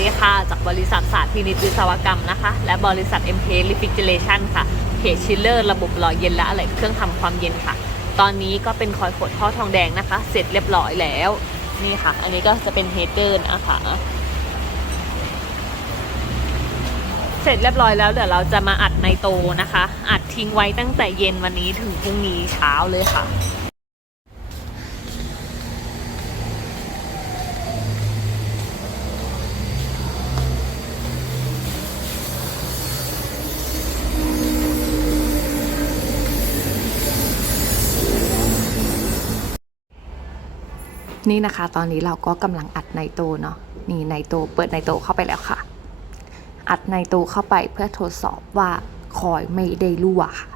ดีค่ะ จากบริษัทสาธินิตวิศวกรรมนะคะ และบริษัท MK Refrigeration ค่ะเพจชิลเลอร์ระบบหล่อเย็นและอะไหล่เครื่องทำความเย็นค่ะ ตอนนี้ก็เป็นคอยขดท่อทองแดงนะคะ เสร็จเรียบร้อยแล้ว นี่ค่ะ อันนี้ก็จะเป็นเฮเดอร์นะคะเสร็จเรียบร้อยแล้วเดี๋ยวเราจะมาอัดในโตนะคะ อัดทิ้งไว้ตั้งแต่เย็นวันนี้ถึงพรุ่งนี้เช้าเลยค่ะ นี่นะคะ ตอนนี้เราก็กำลังอัดไนโตเนาะนี่ไนโตเปิดไนโตเข้าไปแล้วค่ะ อัดไนโตเข้าไปเพื่อทดสอบว่าคอยไม่ได้รั่วค่ะ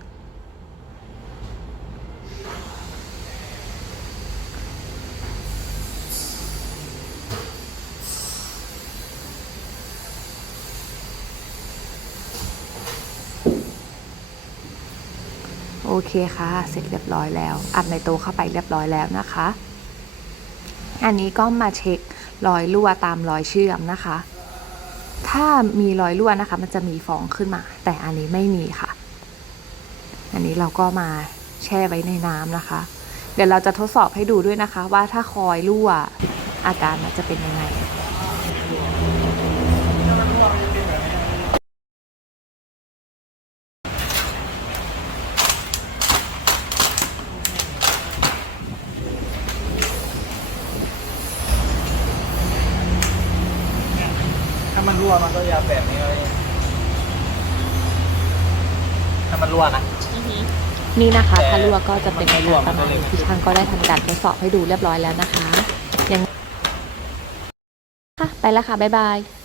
โอเคค่ะ เสร็จเรียบร้อยแล้ว อัดไนโตเข้าไปเรียบร้อยแล้วนะคะ อันนี้ก็มาเช็ครอยรั่วตามรอยเชื่อมนะคะ ถ้ามีรอยรั่วนะคะ มันจะมีฟองขึ้นมา แต่อันนี้ไม่มีค่ะ อันนี้เราก็มาแช่ไว้ในน้ำนะคะ เดี๋ยวเราจะทดสอบให้ดูด้วยนะคะ ว่าถ้าคอยรั่วอาการมันจะเป็นยังไง ถ้ามันรั่วมันก็จะแบบนี้เลยถ้ามันรั่วนะ นี่นะคะแต่ถ้ารั่วก็จะเป็นมันไม่รั่วประมาณมันก็เลยนี้ที่ช่างก็ได้ทำการทดสอบให้ดูเรียบร้อยแล้วนะคะยังค่ะไปแล้วค่ะ บ๊ายบาย